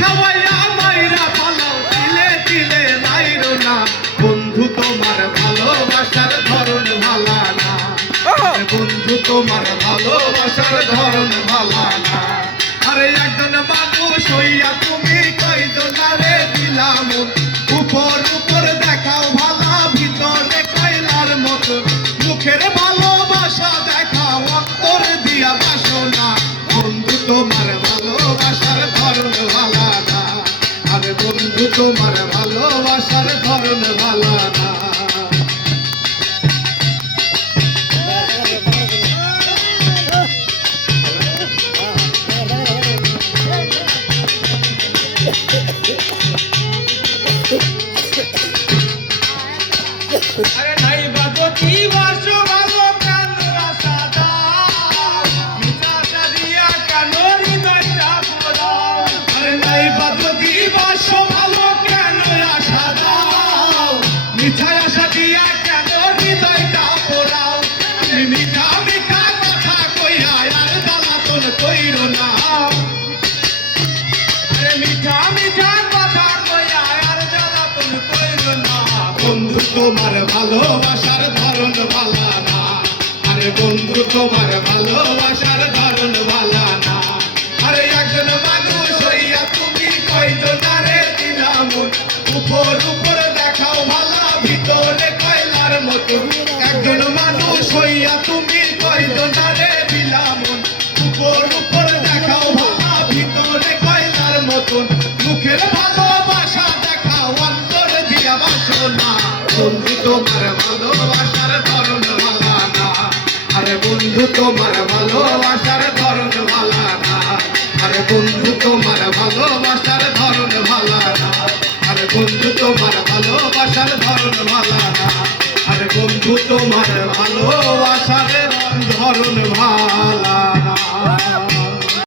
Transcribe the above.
খাওয়াইয়া মাইরা পালাও তিলে তিলে লাইরো না বন্ধু তোমার ভালোবাসার ধরন ভালা না বন্ধু তোমার ভালোবাসার ধরন ভালা না আরে একজন মানুষ হইয়া তুমি কয়জনারে দিলাম উপর উপর দেখাও ভালা ভিতরে কয়লার মতো মুখের ভালোবাসা দেখাও অন্তর দিয়া বাসনা বন্ধু তোমার ভালোবাসার ধরন ভালা না আরে বন্ধু তোমার ভালোবাসার ধরন ভালা না আরে নাই বাজো কি বাসো ভালো কেন আশা দাও মিঠাটা দিয়া কেন হৃদয়টা পোড়াও আরে নাই বাজো কি বাসো ভালো কেন আশা দাও মিঠা আশা দিয়া কেন হৃদয়টা পোড়াও তুমি মিঠা মিঠা কথা কইয়া আর জ্বালাতন কইরো না আরে মিঠা মিঠা কথা কইয়া আর জ্বালাতন কইরো না বন্ধু তোমার ভালোবাসার ধরন ভালা না আরে বন্ধু তোমার ভালোবাসার ধরন ভালা না আরে একজন মানুষ হইয়া তুমি কয়জনারে দিলাম উপর উপর দেখাও ভালা ভিতরে কয়লার মতো একজন মানুষ হইয়া তুমি কয়জনারে দিলাম উপর উপর দেখাও ভালা ভিতরে কয়লার মতো মুখের ভালোবাসা দেখাও অন্তর দিয়া বাসনা বন্ধু তোমার ভালোবাসার ধরন ভালা না আরে বন্ধু তোমার ভালোবাসার ধরন ভালা না আরে বন্ধু তোমার ভালোবাসার ধরন ভালা না আরে বন্ধু তোমার ভালোবাসার ধরন ভালা না আরে বন্ধু তোমার ভালোবাসার ধরন ভালা না